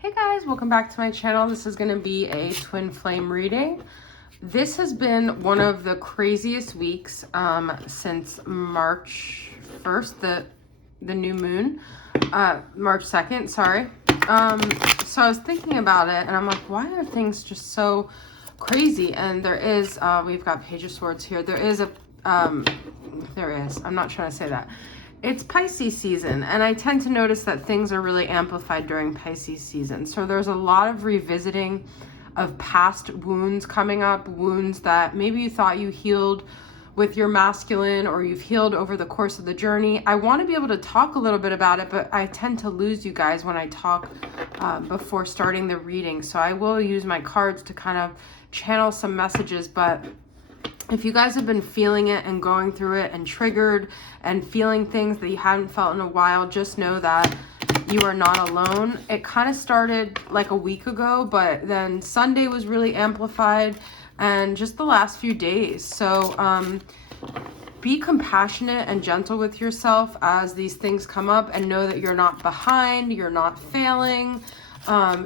Hey guys, welcome back to my channel. This is going to be a twin flame reading. This has been one of the craziest weeks since March 1st, the new moon, March 2nd, sorry. So I was thinking about it and I'm like, why are things just so crazy? And there is, we've got Page of Swords here. I'm not trying to say that. It's Pisces season, and I tend to notice that things are really amplified during Pisces season. So there's a lot of revisiting of past wounds coming up, wounds that maybe you thought you healed with your masculine or you've healed over the course of the journey. I want to be able to talk a little bit about it, but I tend to lose you guys when I talk before starting the reading. So I will use my cards to kind of channel some messages, but if you guys have been feeling it and going through it and triggered and feeling things that you hadn't felt in a while, just know that you are not alone. It kind of started like a week ago, but then Sunday was really amplified and just the last few days. So be compassionate and gentle with yourself as these things come up, and know that you're not behind, you're not failing.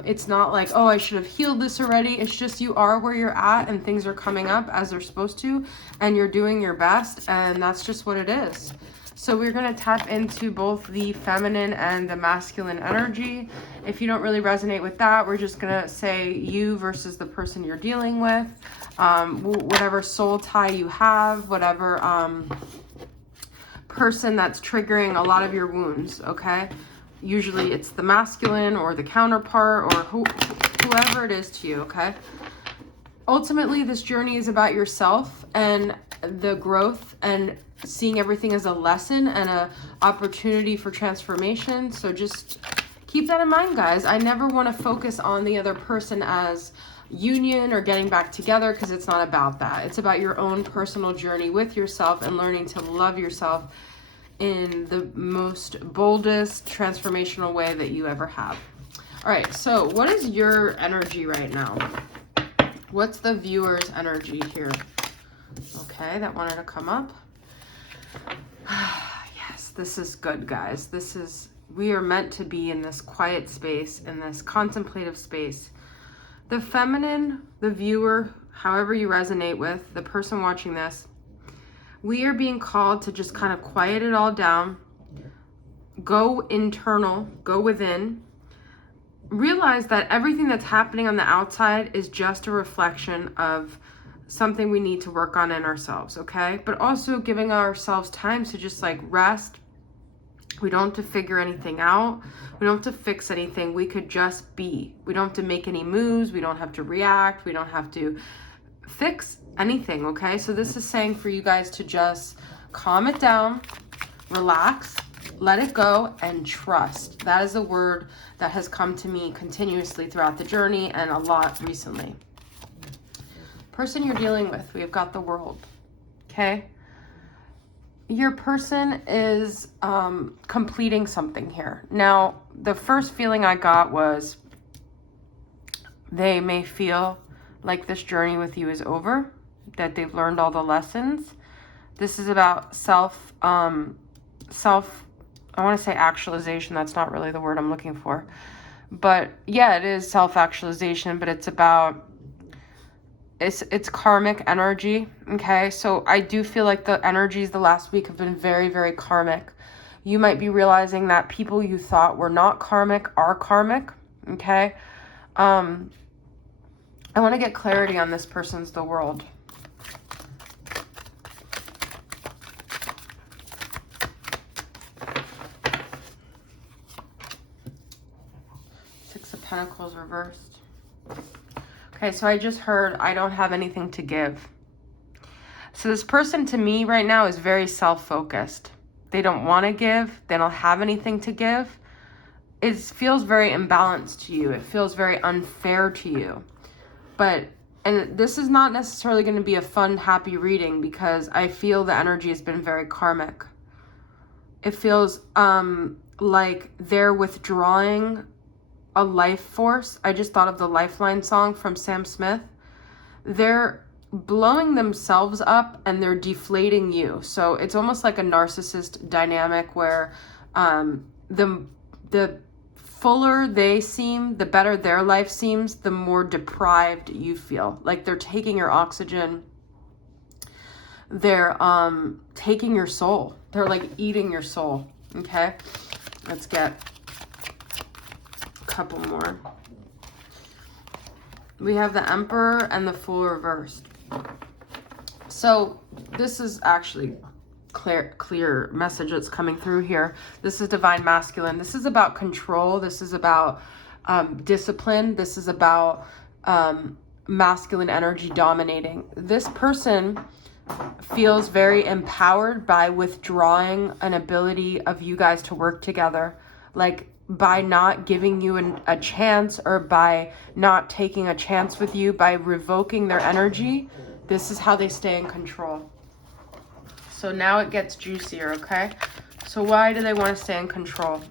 It's not like, oh, I should have healed this already. It's just you are where you're at and things are coming up as they're supposed to, and you're doing your best, and that's just what it is. So we're going to tap into both the feminine and the masculine energy. If you don't really resonate with that, we're just going to say you versus the person you're dealing with, whatever soul tie you have, whatever person that's triggering a lot of your wounds, okay? Usually it's the masculine or the counterpart or whoever it is to you, okay? Ultimately, this journey is about yourself and the growth and seeing everything as a lesson and an opportunity for transformation. So just keep that in mind, guys. I never want to focus on the other person as union or getting back together, because it's not about that. It's about your own personal journey with yourself and learning to love yourself in the most boldest transformational way that you ever have. All right, so what is your energy right now? What's the viewer's energy here? Okay, that wanted to come up. Yes, this is good, guys. We are meant to be in this quiet space, in this contemplative space. The feminine, the viewer, however you resonate with, the person watching this, we are being called to just kind of quiet it all down, go internal, go within, realize that everything that's happening on the outside is just a reflection of something we need to work on in ourselves, okay? But also giving ourselves time to just like rest. We don't have to figure anything out. We don't have to fix anything. We could just be. We don't have to make any moves. We don't have to react. We don't have to fix anything, okay? So this is saying for you guys to just calm it down, relax, let it go, and trust. That is a word that has come to me continuously throughout the journey and a lot recently. Person you're dealing with, we've got the World, okay? Your person is completing something here. Now, the first feeling I got was they may feel like this journey with you is over, that they've learned all the lessons. This is about I want to say actualization. That's not really the word I'm looking for. But yeah, it is self-actualization, but it's about, it's karmic energy, okay? So I do feel like the energies the last week have been very, very karmic. You might be realizing that people you thought were not karmic are karmic, okay? I want to get clarity on this person's the World. Six of Pentacles reversed. Okay, so I just heard, I don't have anything to give. So this person to me right now is very self-focused. They don't want to give. They don't have anything to give. It feels very imbalanced to you. It feels very unfair to you. And this is not necessarily going to be a fun, happy reading, because I feel the energy has been very karmic. It feels like they're withdrawing a life force. I just thought of the Lifeline song from Sam Smith. They're blowing themselves up and they're deflating you. So it's almost like a narcissist dynamic where the fuller they seem, the better their life seems, the more deprived you feel. Like they're taking your oxygen. They're taking your soul. They're like eating your soul. Okay? Let's get a couple more. We have the Emperor and the Fool reversed. So this is actually clear message that's coming through here. This is divine masculine. This is about control. This is about discipline. This is about masculine energy dominating. This person feels very empowered by withdrawing an ability of you guys to work together, like by not giving you a chance, or by not taking a chance with you, by revoking their energy. This is how they stay in control. So now it gets juicier, okay? So why do they want to stay in control?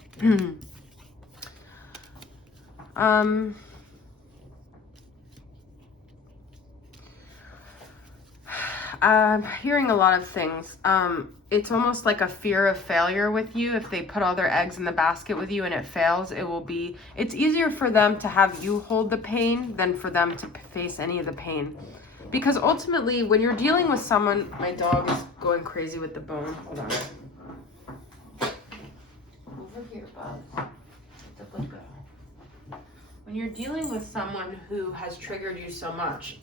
I'm hearing a lot of things. It's almost like a fear of failure with you. If they put all their eggs in the basket with you and it fails, it's easier for them to have you hold the pain than for them to face any of the pain. Because ultimately, when you're dealing with someone, my dog is going crazy with the bone. Hold on. Over here, bud. When you're dealing with someone who has triggered you so much,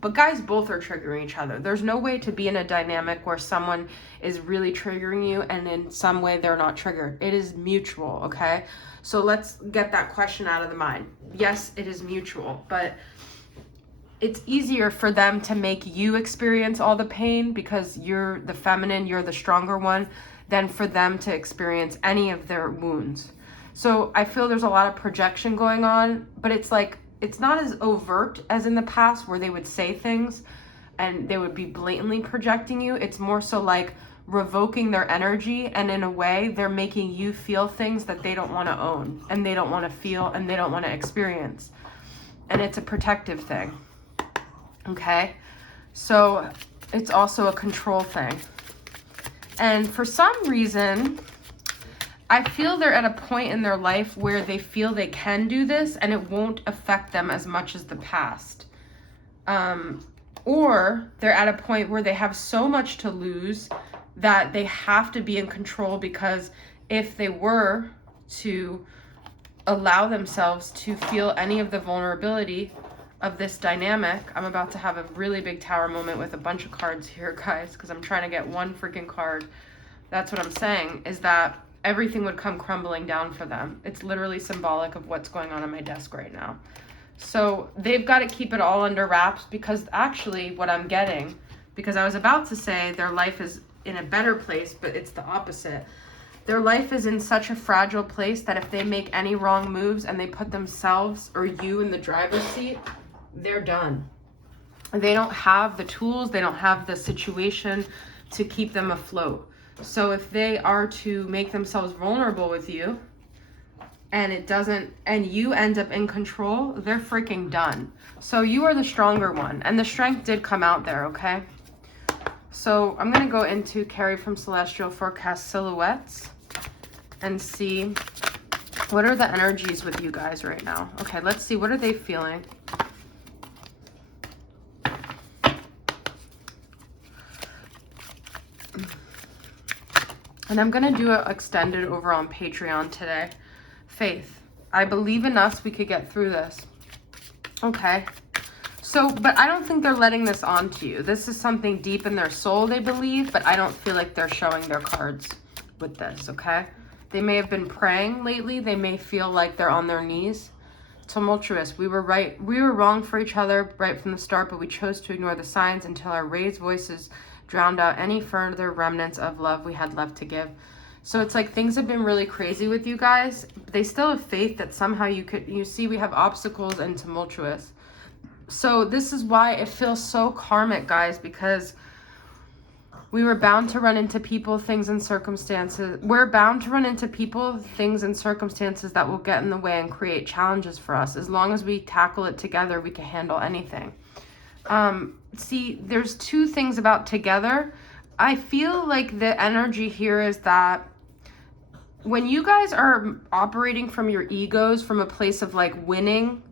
but guys both are triggering each other. There's no way to be in a dynamic where someone is really triggering you and in some way they're not triggered. It is mutual, okay? So let's get that question out of the mind. Yes, it is mutual, but it's easier for them to make you experience all the pain because you're the feminine, you're the stronger one, than for them to experience any of their wounds. So I feel there's a lot of projection going on, but it's like, it's not as overt as in the past where they would say things and they would be blatantly projecting you. It's more so like revoking their energy, and in a way they're making you feel things that they don't want to own and they don't want to feel and they don't want to experience. And it's a protective thing. Okay? So it's also a control thing. And for some reason, I feel they're at a point in their life where they feel they can do this and it won't affect them as much as the past. Or they're at a point where they have so much to lose that they have to be in control, because if they were to allow themselves to feel any of the vulnerability of this dynamic, I'm about to have a really big tower moment with a bunch of cards here, guys, because I'm trying to get one freaking card. That's what I'm saying, is that everything would come crumbling down for them. It's literally symbolic of what's going on my desk right now. So they've got to keep it all under wraps, because actually what I'm getting, because I was about to say their life is in a better place, but it's the opposite. Their life is in such a fragile place that if they make any wrong moves and they put themselves or you in the driver's seat, they're done. They don't have the tools, they don't have the situation to keep them afloat. So if they are to make themselves vulnerable with you and you end up in control, they're freaking done. So you are the stronger one, and the strength did come out there, okay? So I'm going to go into Carrie from Celestial Forecast Silhouettes and see what are the energies with you guys right now. Okay, let's see. What are they feeling? And I'm going to do it extended over on Patreon today. Faith. I believe in us. We could get through this. Okay. So, but I don't think they're letting this on to you. This is something deep in their soul they believe, but I don't feel like they're showing their cards with this, okay? They may have been praying lately. They may feel like they're on their knees. Tumultuous. We were right. We were wrong for each other right from the start, but we chose to ignore the signs until our raised voices drowned out any further remnants of love we had left to give. So it's like things have been really crazy with you guys. They still have faith that somehow you see we have obstacles and tumultuous. So this is why it feels so karmic, guys, because we were bound to run into people, things, and circumstances. We're bound to run into people, things, and circumstances that will get in the way and create challenges for us. As long as we tackle it together, we can handle anything. See, there's two things about together. I feel like the energy here is that when you guys are operating from your egos, from a place of like winning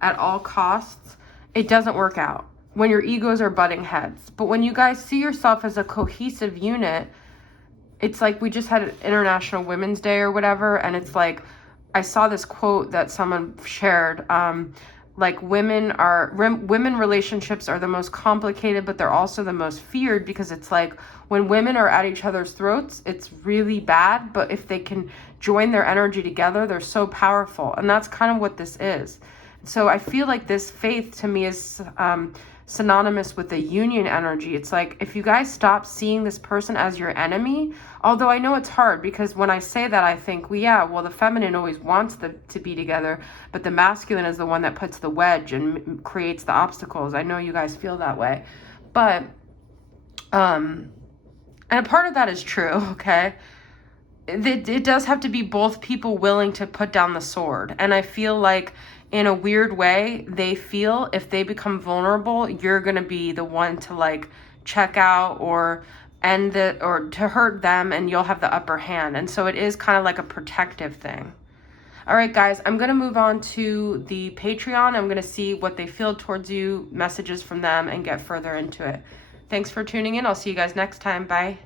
at all costs, it doesn't work out. When your egos are butting heads. But when you guys see yourself as a cohesive unit, it's like we just had International Women's Day or whatever, and it's like I saw this quote that someone shared, like women relationships are the most complicated, but they're also the most feared, because it's like when women are at each other's throats, it's really bad, but if they can join their energy together, they're so powerful. And that's kind of what this is. So I feel like this faith to me is synonymous with the union energy. It's like if you guys stop seeing this person as your enemy, although I know it's hard, because when I say that, I think, well, the feminine always wants to be together, but the masculine is the one that puts the wedge and creates the obstacles. I know you guys feel that way, but and a part of that is true, okay? It does have to be both people willing to put down the sword. And I feel like in a weird way, they feel if they become vulnerable, you're going to be the one to like check out or end it, or to hurt them, and you'll have the upper hand. And so it is kind of like a protective thing. All right, guys, I'm going to move on to the Patreon. I'm going to see what they feel towards you, messages from them, and get further into it. Thanks for tuning in. I'll see you guys next time. Bye.